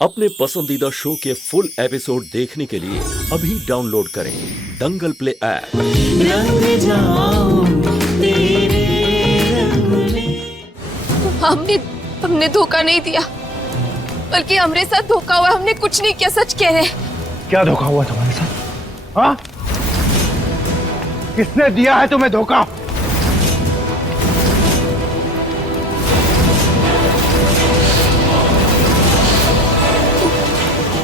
अपने पसंदीदा शो के फुल एपिसोड देखने के लिए अभी डाउनलोड करें दंगल प्ले ऐप। हमने धोखा नहीं दिया, बल्कि हमारे साथ धोखा हुआ। हमने कुछ नहीं किया, सच कह रहे। क्या धोखा हुआ तुम्हारे साथ? हाँ? किसने दिया है तुम्हें धोखा?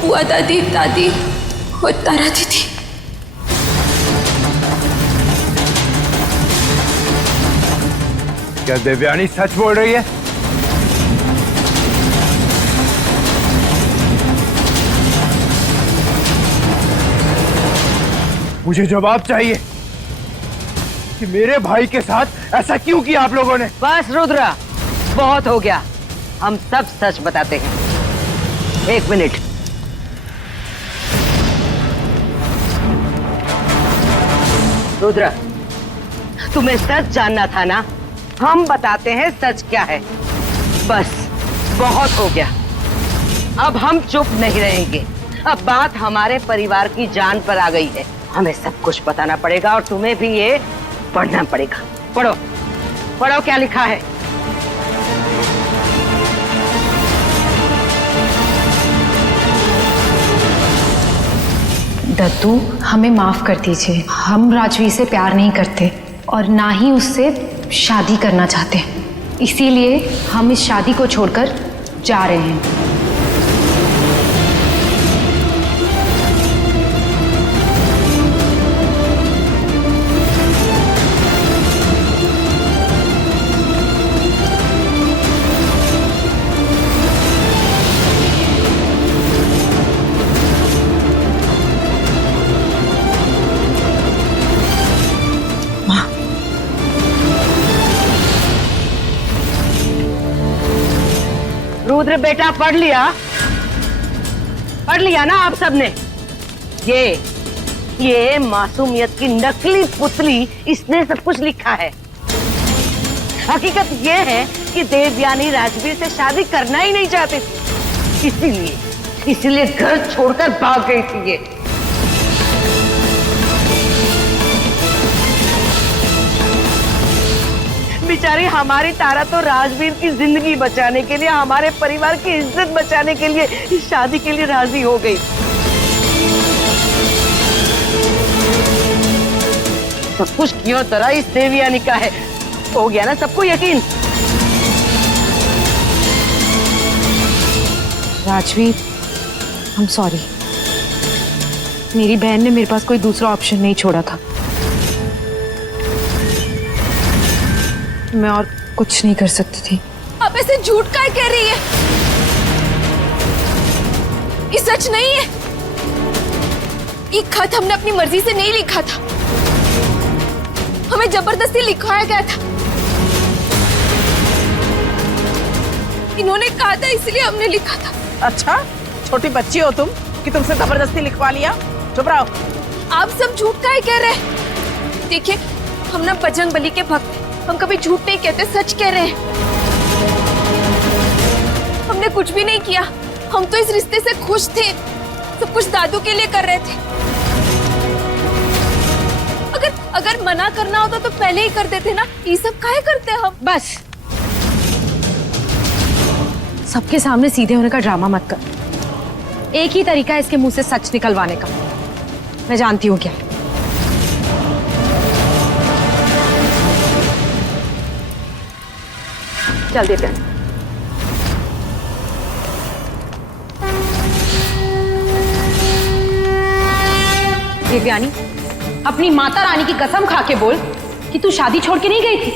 बुआ, दादी, दादी और तारा दीदी। क्या देवयानी सच बोल रही है? मुझे जवाब चाहिए कि मेरे भाई के साथ ऐसा क्यों किया आप लोगों ने? बस रुद्रा, बहुत हो गया। हम सब सच बताते हैं। 1 मिनट। रुद्रा, तुम्हें सच जानना था ना? हम बताते हैं सच क्या है। बस बहुत हो गया। अब हम चुप नहीं रहेंगे। अब बात हमारे परिवार की जान पर आ गई है। हमें सब कुछ बताना पड़ेगा और तुम्हें भी ये पढ़ना पड़ेगा। पढ़ो पढ़ो, क्या लिखा है। दत्तू, हमें माफ कर दीजिए। हम राजवीर से प्यार नहीं करते और ना ही उससे शादी करना चाहते। इसीलिए हम इस शादी को छोड़कर जा रहे हैं। रुद्र बेटा, पढ़ लिया ना आप सबने? ये मासूमियत की नकली पुतली, इसने सब कुछ लिखा है। हकीकत ये है कि देवयानी राजवीर से शादी करना ही नहीं चाहती थी। इसीलिए घर छोड़कर भाग गई थी ये। बेचारी हमारी तारा तो राजवीर की जिंदगी बचाने के लिए, हमारे परिवार की इज्जत बचाने के लिए इस शादी के लिए राजी हो गई। सब कुछ क्यों तरह इस देवयानी का है। हो गया ना सबको यकीन? Rajveer, I'm sorry. मेरी बहन ने मेरे पास कोई दूसरा ऑप्शन नहीं छोड़ा था। मैं और कुछ नहीं कर सकती थी। आप ऐसे झूठ काहे कह रही है? ये सच नहीं है। ये खत हमने अपनी मर्जी से नहीं लिखा था, हमें जबरदस्ती लिखवाया गया था। इन्होंने कहा था, इसलिए हमने लिखा था। अच्छा, छोटी बच्ची हो तुम कि तुमसे जबरदस्ती लिखवा लिया? चुप रहो। आप सब झूठ काहे कह रहे हैं? देखिए, हम ना बजरंग बली के भक्त हैं। हम कभी झूठ नहीं कहते, सच कह रहे हैं। हमने कुछ भी नहीं किया। हम तो इस रिश्ते से खुश थे। सब कुछ दादू के लिए कर रहे थे। अगर मना करना होता तो पहले ही कर देते ना। ये सब काहे करते हम? बस, सबके सामने सीधे होने का ड्रामा मत कर। एक ही तरीका है इसके मुंह से सच निकलवाने का। मैं जानती हूँ क्या। चल देते हैं। देवयानी, अपनी माता रानी की कसम खा के बोल कि तू शादी छोड़ के नहीं गई थी।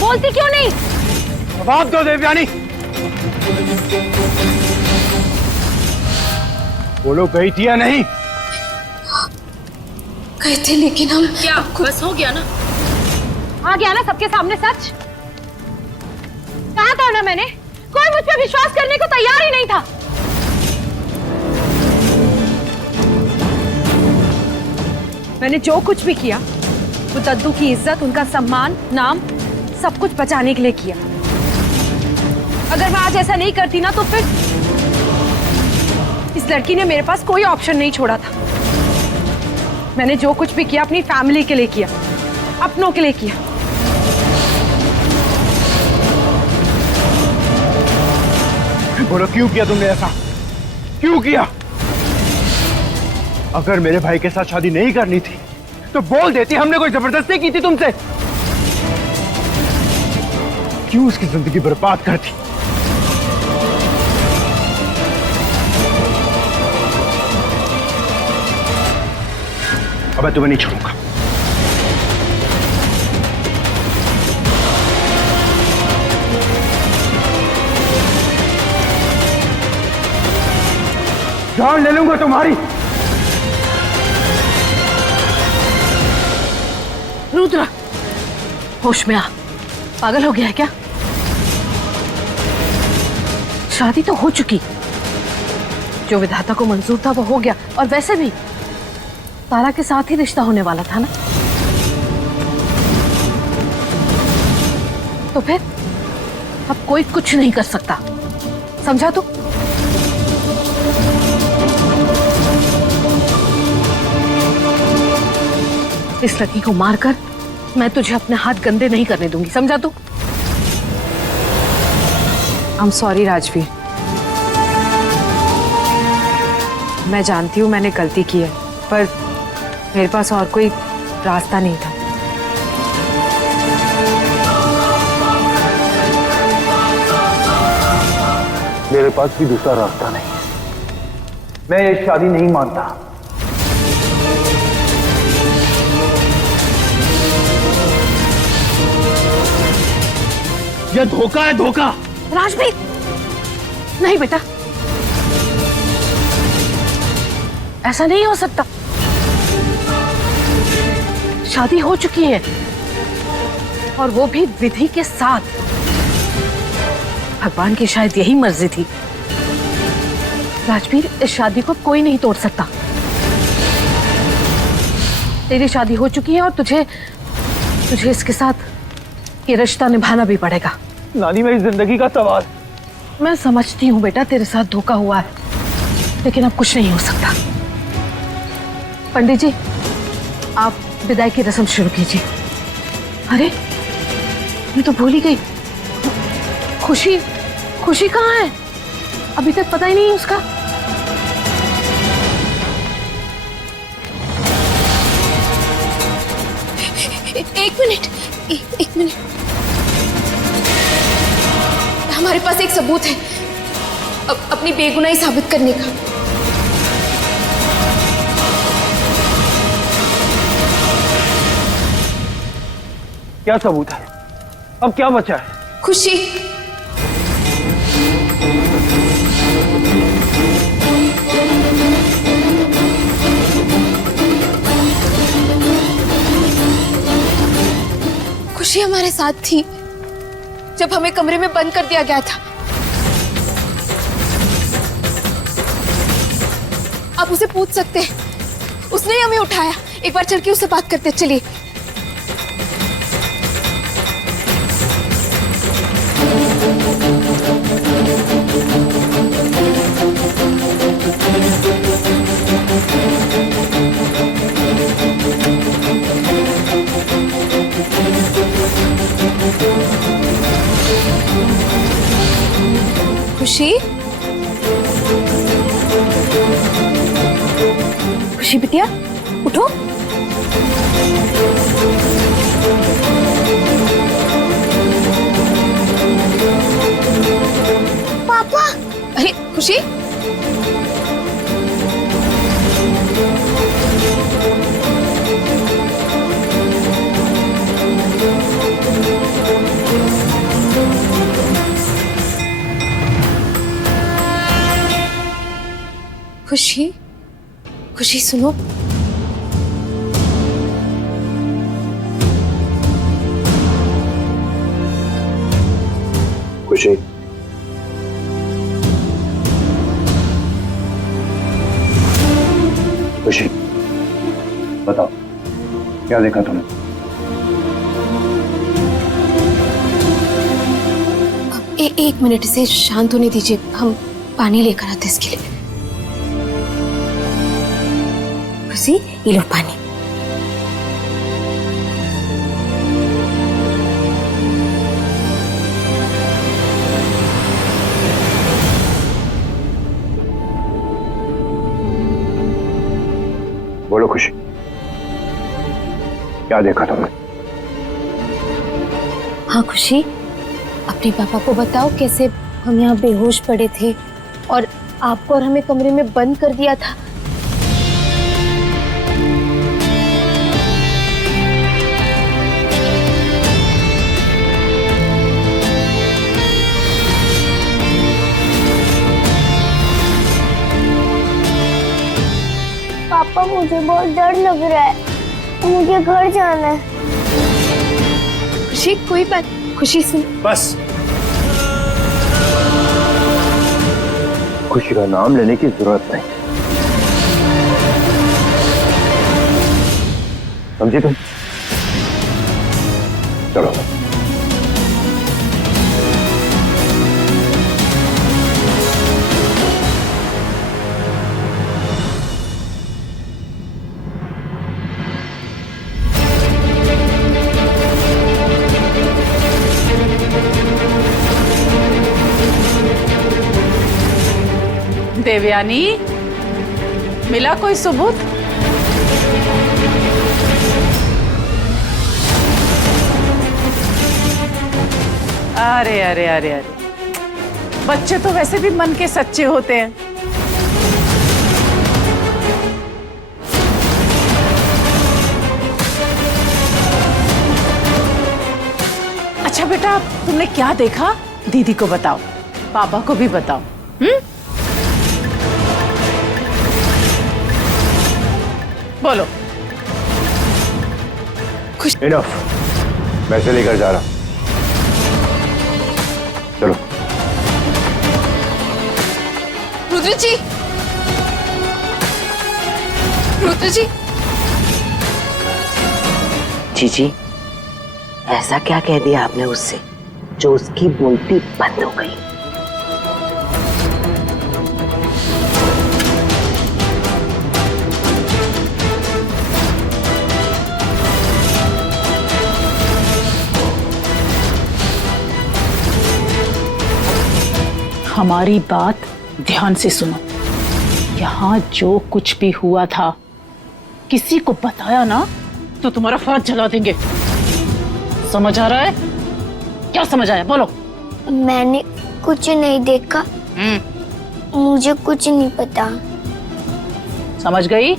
बोलती क्यों नहीं? जवाब दो देवयानी। बोलो, गई थी या नहीं? गए थे, लेकिन हम क्या बस हो गया ना? आ गया ना सबके सामने सच। कहा था ना मैंने, कोई मुझ पर विश्वास करने को तैयार ही नहीं था। मैंने जो कुछ भी किया वो दद्दू की इज्जत, उनका सम्मान, नाम सब कुछ बचाने के लिए किया। अगर मैं आज ऐसा नहीं करती ना तो फिर इस लड़की ने मेरे पास कोई ऑप्शन नहीं छोड़ा था। मैंने जो कुछ भी किया अपनी फैमिली के लिए किया, अपनों के लिए किया। बोलो क्यों किया तुमने ऐसा? क्यों किया? अगर मेरे भाई के साथ शादी नहीं करनी थी तो बोल देती, हमने कोई जबरदस्ती की थी तुमसे? क्यों उसकी जिंदगी बर्बाद कर दी? अब मैं तुम्हें नहीं छोड़ूंगा। जान ले लूंगा तुम्हारी। रुद्र, होश में आ। पागल हो गया है क्या? शादी तो हो चुकी, जो विधाता को मंजूर था वो हो गया, और वैसे भी तारा के साथ ही रिश्ता होने वाला था ना। तो फिर अब कोई कुछ नहीं कर सकता, समझा तू? इस लड़की को मारकर मैं तुझे अपने हाथ गंदे नहीं करने दूंगी, समझा तू? आई एम सॉरी राजवीर, मैं जानती हूँ मैंने गलती की है, पर मेरे पास और कोई रास्ता नहीं था। मेरे पास भी दूसरा रास्ता नहीं। मैं ये शादी नहीं मानता। यह धोखा है, धोखा। राजवीर, नहीं बेटा, ऐसा नहीं हो सकता। शादी हो चुकी है, और वो भी विधि के साथ। भगवान की शायद यही मर्जी थी। राजवीर, इस शादी को कोई नहीं तोड़ सकता। तेरी शादी हो चुकी है और तुझे इसके साथ ये रिश्ता निभाना भी पड़ेगा। नानी, मेरी जिंदगी का सवाल। मैं समझती हूँ बेटा, तेरे साथ धोखा हुआ है, लेकिन अब कुछ नहीं हो सकता। पंडित जी, आप विदाई की रस्म शुरू कीजिए। अरे, मैं तो भूल ही गई। खुशी कहाँ है? अभी तक पता ही नहीं उसका। एक मिनट। हमारे पास एक सबूत है अपनी बेगुनाही साबित करने का। क्या सबूत है? अब क्या बचा है? खुशी। खुशी हमारे साथ थी जब हमें कमरे में बंद कर दिया गया था। आप उसे पूछ सकते हैं, उसने ही हमें उठाया। एक बार चल के उससे बात करते, चलिए। खुशी, खुशी बिटिया, उठो। पापा। अरे खुशी, खुशी, खुशी सुनो। खुशी, खुशी, बताओ क्या देखा तुमने? एक मिनट, इसे शांत होने दीजिए, हम पानी लेकर आते हैं इसके लिए। खुशी, ये लो पानी। बोलो खुशी, क्या देखा तुमने? हाँ खुशी, अपने पापा को बताओ कैसे हम यहाँ बेहोश पड़े थे और आपको और हमें कमरे में बंद कर दिया था। पापा मुझे बहुत डर लग रहा है, मुझे घर जाना है। खुशी कोई बात, खुशी सुन। बस, खुशी का नाम लेने की जरूरत नहीं, समझे तुम? चलो। देवयानी, मिला कोई सबूत? अरे अरे अरे अरे, बच्चे तो वैसे भी मन के सच्चे होते हैं। अच्छा बेटा, तुमने क्या देखा? दीदी को बताओ, पापा को भी बताओ। बोलो। इनफ, मैं से लेकर जा रहा हूं, चलो। रुद्र जी, रुद्र जी। जीजी, ऐसा क्या कह दिया आपने उससे जो उसकी बोलती बंद हो गई? हमारी बात ध्यान से सुनो। यहाँ जो कुछ भी हुआ था, किसी को बताया ना तो तुम्हारा फांस जला देंगे। समझ आ रहा है? क्या समझ आया? बोलो। मैंने कुछ नहीं देखा, मुझे कुछ नहीं पता। समझ गई?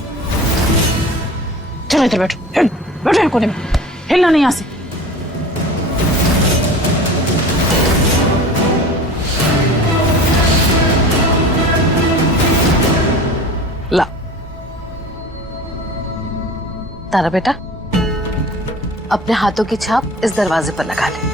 चलो इधर बैठो, बैठो कोने में, हिलना नहीं यहाँ से। ला तारा बेटा, अपने हाथों की छाप इस दरवाजे पर लगा ले।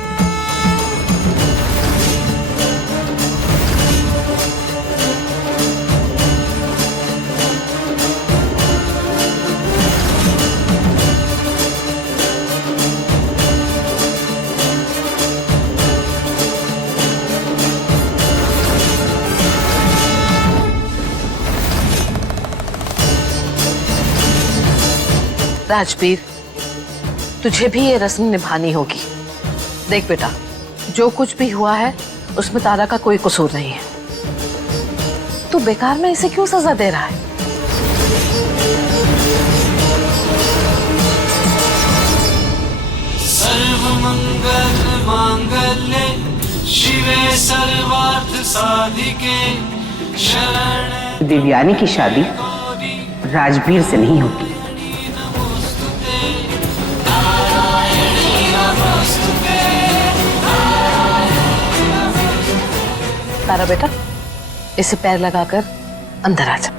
राजवीर, तुझे भी ये रस्म निभानी होगी। देख बेटा, जो कुछ भी हुआ है उसमें तारा का कोई कसूर नहीं है। तू बेकार में इसे क्यों सजा दे रहा है? सर्वमंगल मांगल्ये शिवे सर्वार्थ साधिके शरण। देवयानी की शादी राजवीर से नहीं होगी। तारा बेटा, इसे पैर लगाकर अंदर आ जा।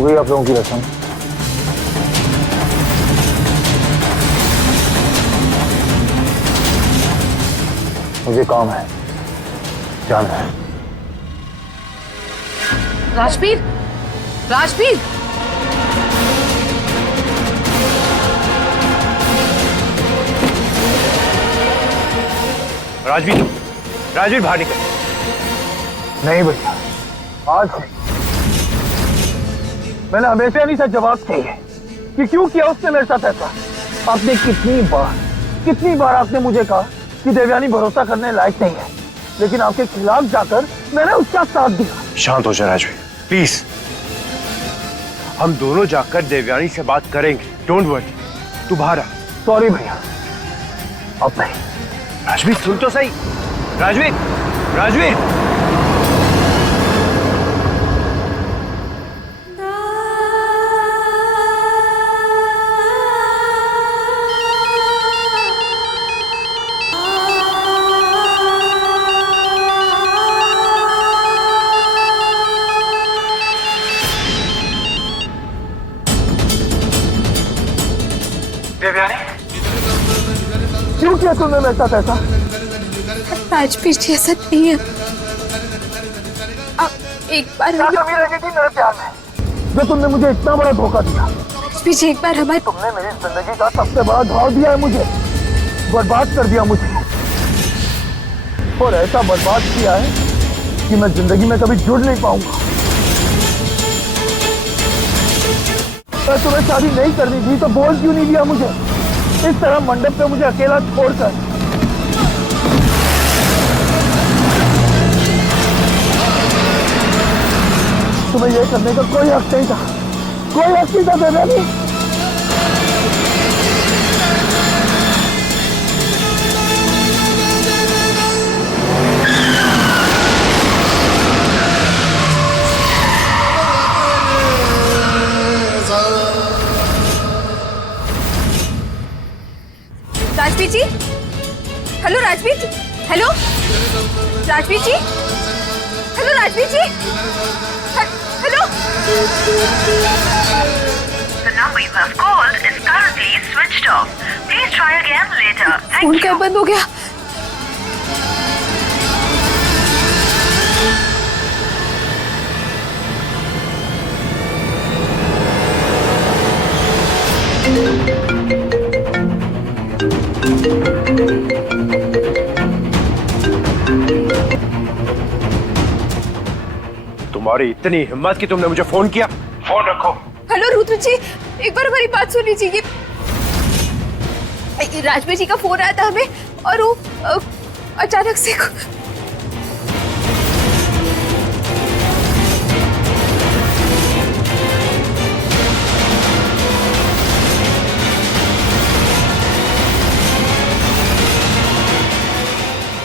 हो गई आप लोगों की रस्म? मुझे काम है, जाना है। राजवीर, राजवीर, राजवीर, राजवीर बाहर निकल। नहीं भैया, आज नहीं। मैंने हमेशा नहीं सा जवाब चाहिए कि क्यों किया उसने मेरे साथ ऐसा। आपने कितनी बार आपने मुझे कहा कि देवयानी भरोसा करने लायक नहीं है, लेकिन आपके खिलाफ जाकर मैंने उसका साथ दिया। शांत हो जा राजवीर, प्लीज। हम दोनों जाकर देवयानी से बात करेंगे, डोंट वरी। तू बाहर आ। सॉरी भैया, अब नहीं। राजवीर सुन तो सही। राजवीर, राजवीर, क्यों किया तुमने मेरे साथ ऐसा? राजवीर जी ऐसा नहीं है। आप एक बार मेरे प्यार में जो तुमने मुझे इतना बड़ा धोखा दिया। राजवीर जी एक बार हमारे तुमने मेरी जिंदगी का सबसे बड़ा घाव दिया है मुझे, बर्बाद कर दिया मुझे, और ऐसा बर्बाद किया है कि मैं जिंदगी में कभी जुड़ नहीं पाऊंगा। मैं तुम्हें शादी नहीं करनी थी तो बोल क्यों नहीं दिया मुझे? इस तरह मंडप पे मुझे अकेला छोड़कर। तुम्हें ये करने का कोई हक नहीं था, कोई हक नहीं था Devyani. Rajveer ji, hello Rajveer ji, hello Rajveer ji, hello Rajveer ji, hello. The number you have called is currently switched off. Please try again later. Thank phone you. क्या बंद हो गया? तुम्हारी इतनी हिम्मत कि तुमने मुझे फोन किया? फोन रखो। हेलो रुद्र जी, एक बार हमारी बात सुन लीजिए। राजवीर जी का फोन आया था हमें, और वो अचानक से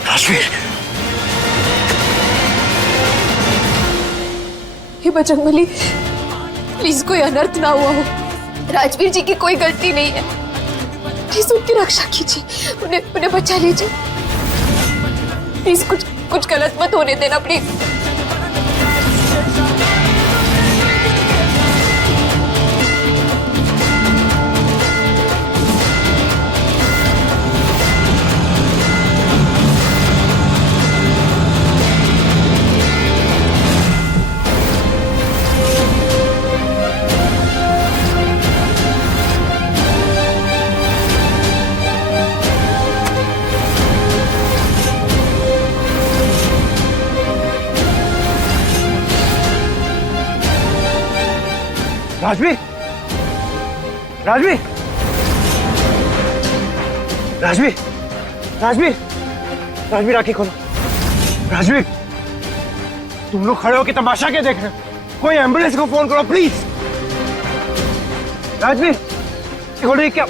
राजवीर, हे बजरंगबली, प्लीज कोई अनर्थ ना हुआ हो। राजवीर जी की कोई गलती नहीं है, प्लीज उनकी रक्षा कीजिए, उन्हें बचा लीजिए। प्लीज कुछ गलत मत होने देना, प्लीज। राजवीर, राजवीर, राजवीर, राजवीर, राजवीर आंखें खोलो। राजवीर, तुम लोग खड़े होकर तमाशा क्या देख रहे हो? कोई एम्बुलेंस को फोन करो प्लीज। राजवीर, खोलो क्या?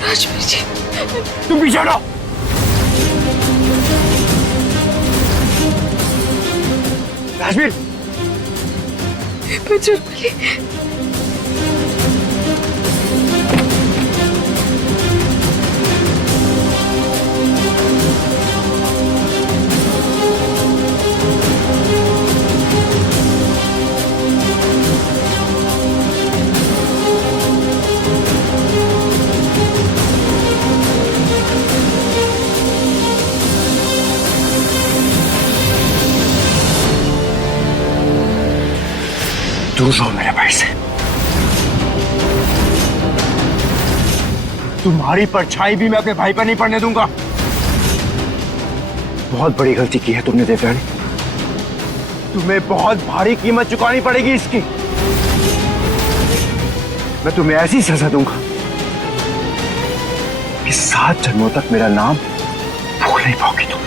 राजवीर जी, तुम पीछे हटो। राजवीर, बजरंगबली। दूर रहो मेरे भाई से। तुम्हारी परछाई भी मैं अपने भाई पर नहीं पड़ने दूंगा। बहुत बड़ी गलती की है तुमने देवयानी। तुम्हें बहुत भारी कीमत चुकानी पड़ेगी इसकी। मैं तुम्हें ऐसी सजा दूंगा कि 7 जन्मों तक मेरा नाम भूल नहीं पाओगी तुम।